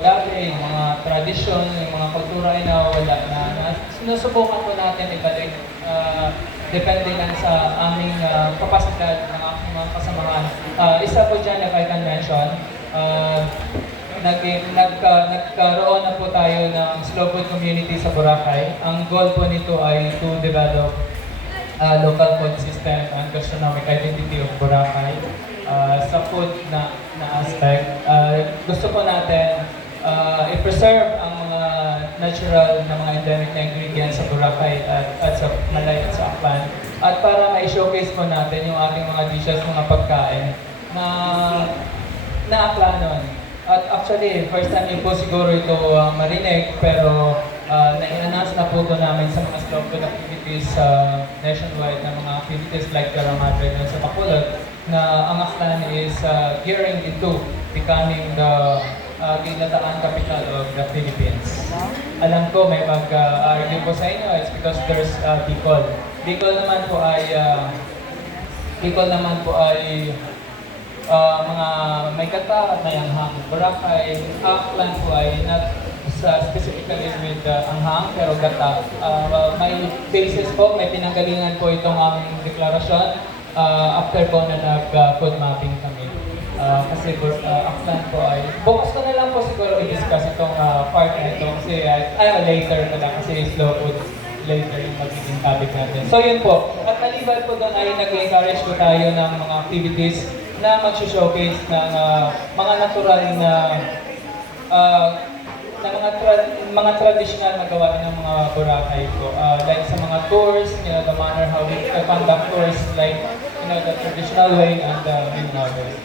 Dati, yung mga tradisyon, yung mga kultura ay nawawala na sinusubukan po natin ibalik. Depende lang sa aming kapasidad ng aking mga kasamahan. Isa po dyan, if I can mention, nagkaroon na po tayo ng slow food community sa Boracay. Ang goal po nito ay to develop local food system and gastronomic identity of Boracay. Sa food na aspect, gusto po natin i-preserve ang mga natural na mga endemic na ingredients sa Boracay at sa Malay at sa Aklan. At para ma-showcase po natin yung ating mga dishes, mga pagkain na Aklanon. At actually, first time yun po siguro ito marinig, pero na-announce na po ito namin sa mga slow food activities nationwide na mga activities like the Ramadre sa Bacolod, na ang Aklan is gearing into becoming the ginataan capital of the Philippines. Alam ko may mag-argue po sa inyo, it's because there's Bicol. Bicol naman po ay mga may kata, may anghang. Boracay, Aklan po ay not specifically with anghang, pero gata. May basis po, may pinanggalingan po itong aming deklarasyon after po na nag-food mapping kami. Kasi Aklan po ay, bukas ko na lang po siguro i-discuss itong part na ito kasi later na lang kasi slow food later yung magiging topic natin. So yun po, at maliban po doon ay nag-encourage po tayo ng mga activities na mag-showcase ng mga natural na mga traditional na gawain ng mga Boracay po. Like sa mga tours, the manner how we conduct tours, like the traditional way and the others.